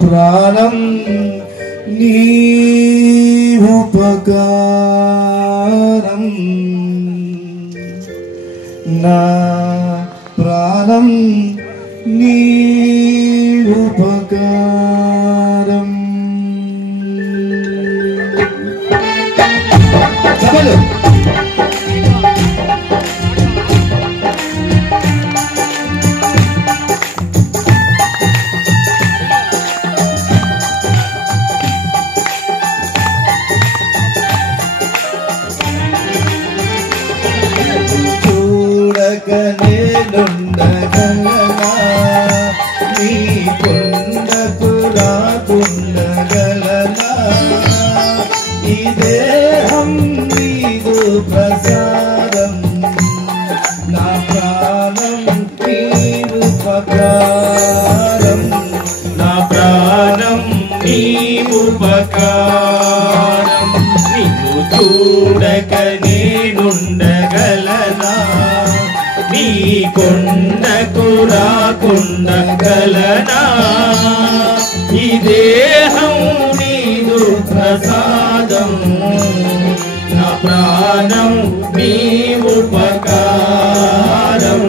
ప్రాణం నీ ఉపకారం నా ప్రాణం నీ ఉపకారం చపలు నేనుండగలనా నీ కొండకు రాకుండగలనా ఈ దేహం నీదు ప్రసాదం నా ప్రాణం నీవు ఉపకారం నా ప్రాణం నీవు ఉపకారం నీవు చూడక నేనుండగలనా నీ కొండకు రాకుండగలనా ఈ దేహం నీదు ప్రసాదం నా ప్రాణం నీ ఉపకారం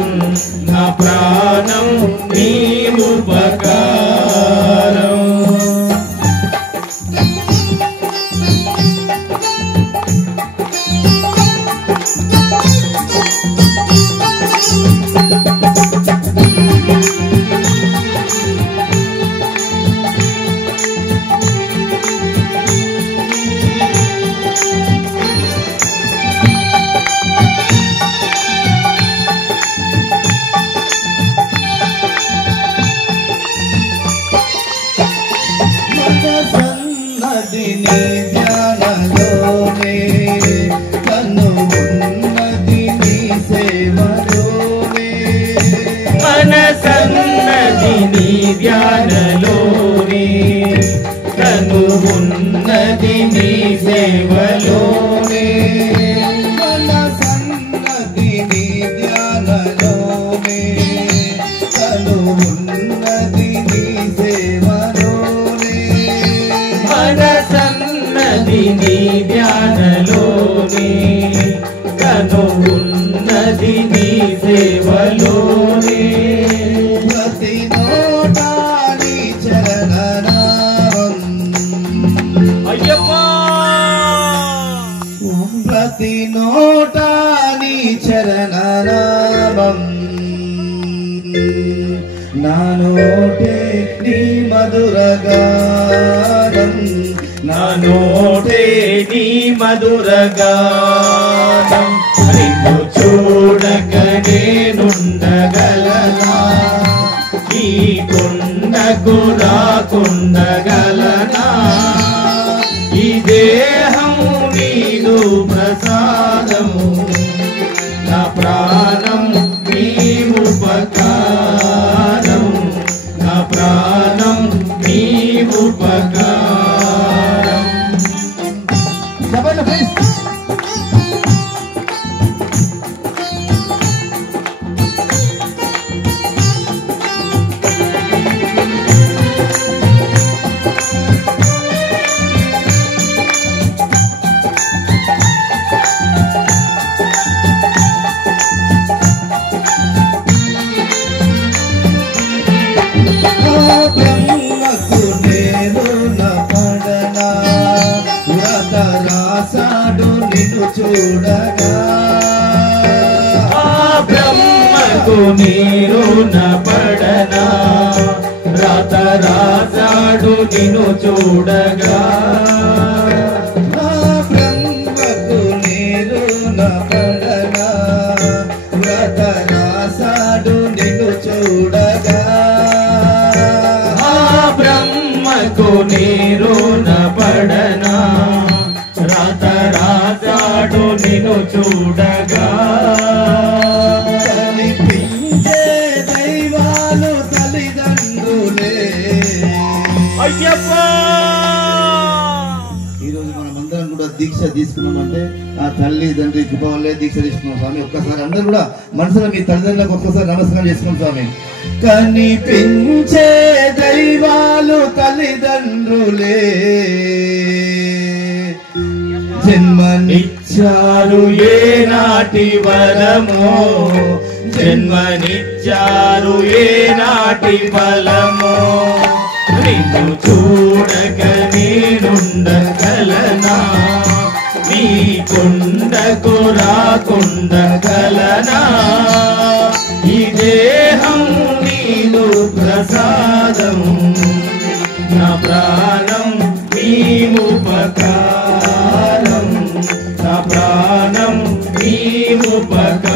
నా ప్రాణం నీ ఉపకారం మనసన్నది నీ ధ్యానలోనే తను ఉన్నది నీ సేవలోనే మనసన్నది నీ ధ్యానలోనే తను ఉన్నది నీ సేవలోనే మనసన్నది నీ ధ్యానలోనే తను ఉన్నది నీ సేవలోనే ప్రతి నోటా నీ చరణనామం అయ్యప్పా ప్రతి నోటా నీ చరణనామం నా నోటే నీ మధురగానం నా నోటే నీ మధురగానం నిన్ను చూడక నేనుండగలనా ఈ కొండకు రాకుండగలనా ఈ దేహం నీదు ప్రసాదము నా ప్రాణం నీ ఉపకారం నా ప్రాణం నీ ఉపకారం చూడగా బ్రహ్మకు నీరు పడనా రాత రాసాడు నిన్ను చూడగా బ్రహ్మకు నీరు పడనా రాత రాసాడు నిన్ను చూడగా బ్రహ్మకు నీరు పడనా రాత రాసాడు నిన్ను చూడగా కనిపించే దైవాలు తల్లిదండ్రులే అయ్యప్ప ఈరోజు మనమందరం కూడా దీక్ష తీసుకున్నామంటే ఆ తల్లి తండ్రి కృప వల్లే దీక్ష తీసుకున్నాం స్వామి. ఒక్కసారి అందరూ కూడా మనసులో మీ తల్లిదండ్రులకు ఒక్కసారి నమస్కారం చేసుకోండి స్వామి. కనిపించే దైవాలు తల్లిదండ్రులే, జన్మనిచ్చారు ఏనాటి వరమో, జన్మనిచ్చారు ఏనాటి బలమో, నిన్ను చూడక నేనుండగలనా, నీ కొండకు రాకుండగలనా, ఈ దేహం నీదు ప్రసాదం, నా ప్రాణం నీముపకారం, నా ప్రాణం నీముపకారం.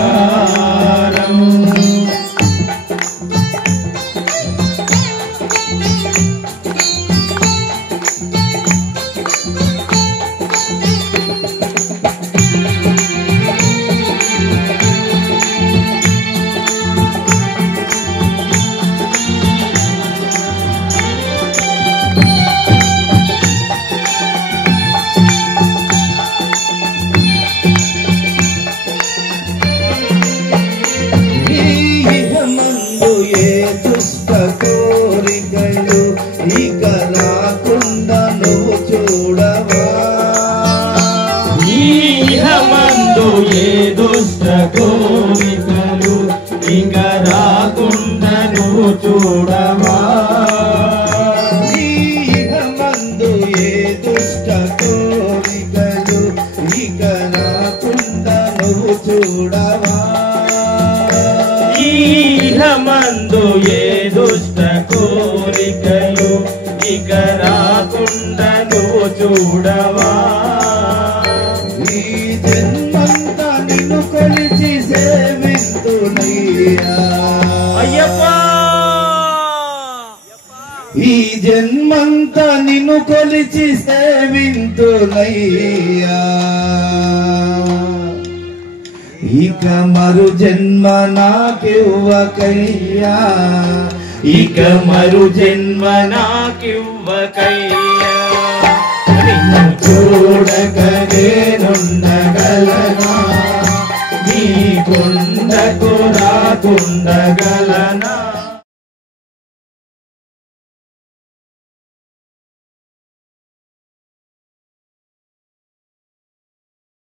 ఇక రాకుండా నువ్వు చూడవా, ఈహమందు ఏ దుష్ట కోరికలు ఇక రాకుండా నువ్వు చూడవా, ఈహమందు ఏ దుష్ట కోరికలు ఇక రాకుండా నువ్వు చూడవా, ఈహమందు ఏ దుష్ట కోరికలు ఇక రాకుండా నువ్వు చూడవా, ఈ జన్మంతా నిన్ను కొలిచి సేవింతునయ్యా అయ్యప్పా, ఈ జన్మంతా నిన్ను కొలిచి సేవింతునయ్యా, ఇక మరు జన్మ నాకివ్వకయ్యా, ఇక మరు జన్మ నాకివ్వకయ్యా, నిన్ను చూడక నేనుండగలనా, నీ కొండకు రాకుండగలనా.